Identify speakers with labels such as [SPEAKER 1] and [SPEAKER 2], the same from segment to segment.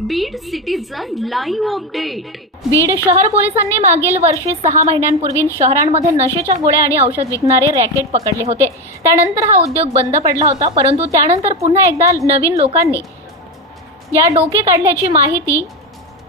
[SPEAKER 1] Beed citizen live update
[SPEAKER 2] Beed शहर पोलिसांनी मागील वर्षी सहा महिन्यांपूर्वी शहरांमध्ये नशेच्या गोळ्या आणि औषध विकणारे रॅकेट पकडले होते. त्यानंतर हा उद्योग बंद पडला होता परंतु त्यानंतर पुन्हा एकदा नवीन लोकांनी या डोके काढल्याची माहिती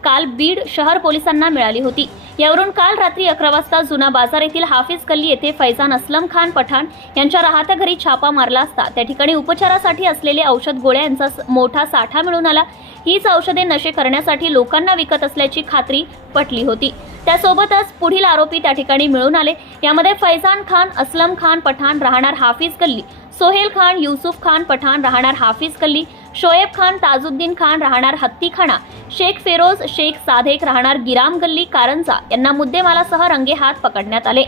[SPEAKER 2] काल बीड शहर पोलिसांना मिळाली होती. यावरून काल रात्री अकरा वाजता जुना बाजार येथील हाफिज गल्ली येथे फैजान असलम खान पठाण यांच्या राहत्या घरी छापा मारला असता. त्या ठिकाणी उपचारासाठी असलेले औषध गोळ्या यांचा मोठा साठा मिळून आला. हीच औषधे नशे करण्यासाठी लोकांना विकत असल्याची खात्री पटली होती. त्यासोबतच पुढील आरोपी त्या ठिकाणी मिळून आले. यामध्ये फैजान खान असलम खान पठाण राहणार हाफिज गल्ली सोहेल खान युसुफ खान पठाण राहणार हाफिज गल्ली शोएब खान ताजुद्दीन खान राहणार हत्तीखाना. शेख फेरोज शेख साधेक राहणार गिराम गल्ली कारंजा. यांना मुद्देमालासह रंगेहात पकडण्यात आले.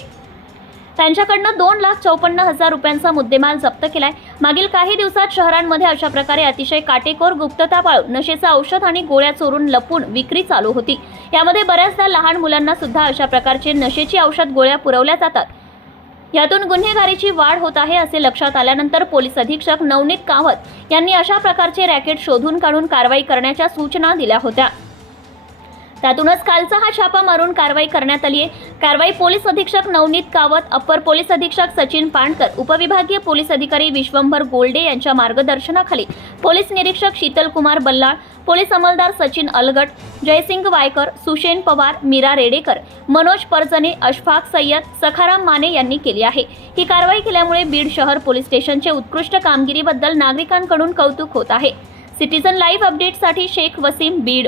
[SPEAKER 2] त्यांच्याकडनं दोन लाख चौपन्न हजार रुपयांचा मुद्देमाल जप्त केलाय. मागील काही दिवसात शहरांमध्ये अशा प्रकारे अतिशय काटेकोर गुप्तता पाळून नशेचं औषध आणि गोळ्या चोरून लपून विक्री चालू होती. यामध्ये बऱ्याचदा लहान मुलांना सुद्धा अशा प्रकारचे नशेची औषध गोळ्या पुरवल्या जातात. यातून गुन्हेगारीची वाढ होत आहे असे लक्षात आल्यानंतर पोलीस अधीक्षक नवनीत कावत यांनी अशा प्रकारचे रॅकेट शोधून काढून कारवाई करण्याच्या सूचना दिल्या होत्या. त्यातूनच कालचा हा छापा मारून कारवाई करण्यात आली आहे कारवाई पोलीस अधीक्षक नवनीत कावत अप्पर पोलीस अधीक्षक सचिन पाणकर उपविभागीय पोलीस अधिकारी विश्वंभर गोल्डे यांच्या मार्गदर्शनाखाली पोलीस निरीक्षक शीतल कुमार बल्लाळ पोलीस अंमलदार सचिन अलगट जयसिंग वायकर सुशेन पवार मीरा रेडेकर मनोज परजने अशफाक सय्यद सखाराम माने यांनी केली आहे. ही कारवाई केल्यामुळे बीड शहर पोलीस स्टेशनचे उत्कृष्ट कामगिरीबद्दल नागरिकांकडून कौतुक होत आहे. सिटीजन लाईव्ह अपडेटसाठी शेख वसीम बीड.